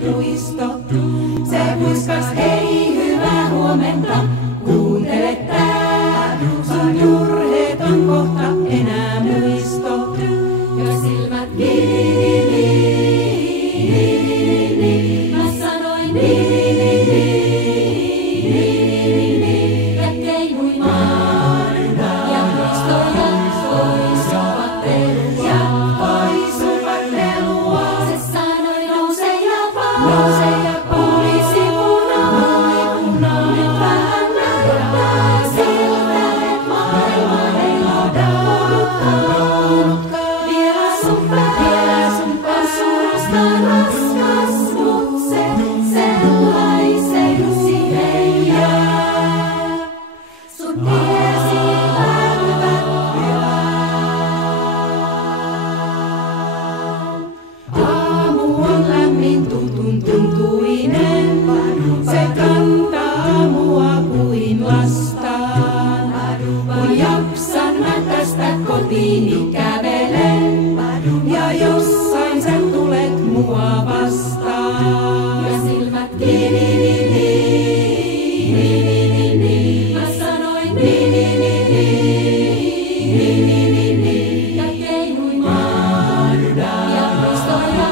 puisto. Se puiskas hei hyvää huomenta, kuuntele tää. Sun turheeton kohta enää muisto. Ja silmät kiinni, mä sanoin niin. Ja keinui maan ja muistoja jatkoi supattelua. Se sanoi nouse ja puolisi punaa. Nyt vähän näyttää siltä, et maailma ei lohdutkaan. Vielä sun pää surusta raskas, mut se sellaiseksi ei jää. Sun tiesi välvät aamu on lämmin tuntuinen, se kantaa mua kuin lastaan. Kun jaksan mä tästä kotiini kävelen, ja jossain sä tulet mua vastaan. Ja silmät kiinni, mä sanoin niin. Ja keinui maan ja muistoja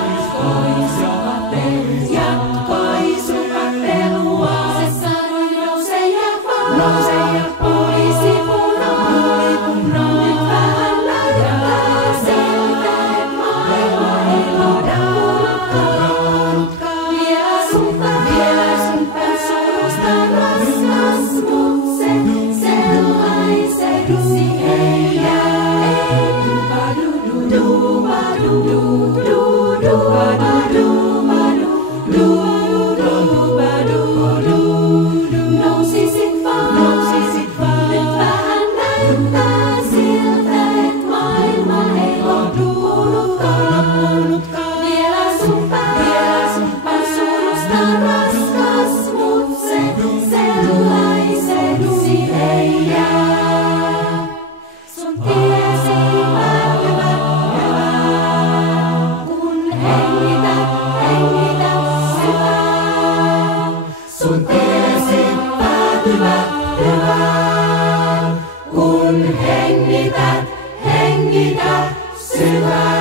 jatkoi supattelua. Se sanoi nouse ja puolisi punaa. Nyt vähän näyttää siltä, et maailma ei lohdutkaan. Vielä sun pää surusta raskas, mut se sellaiseksi ei jää. Nousisit vaan, nyt vähän näyttää siltä, et maailma ei lohdutkaan. Vielä sun pää surusta raskas, mut se sellaiseksi ei jää. Sun tiesi välvät hyvää, kun hengität syvään. Sun tiesi päätyvät hyvään, kun hengität syvään.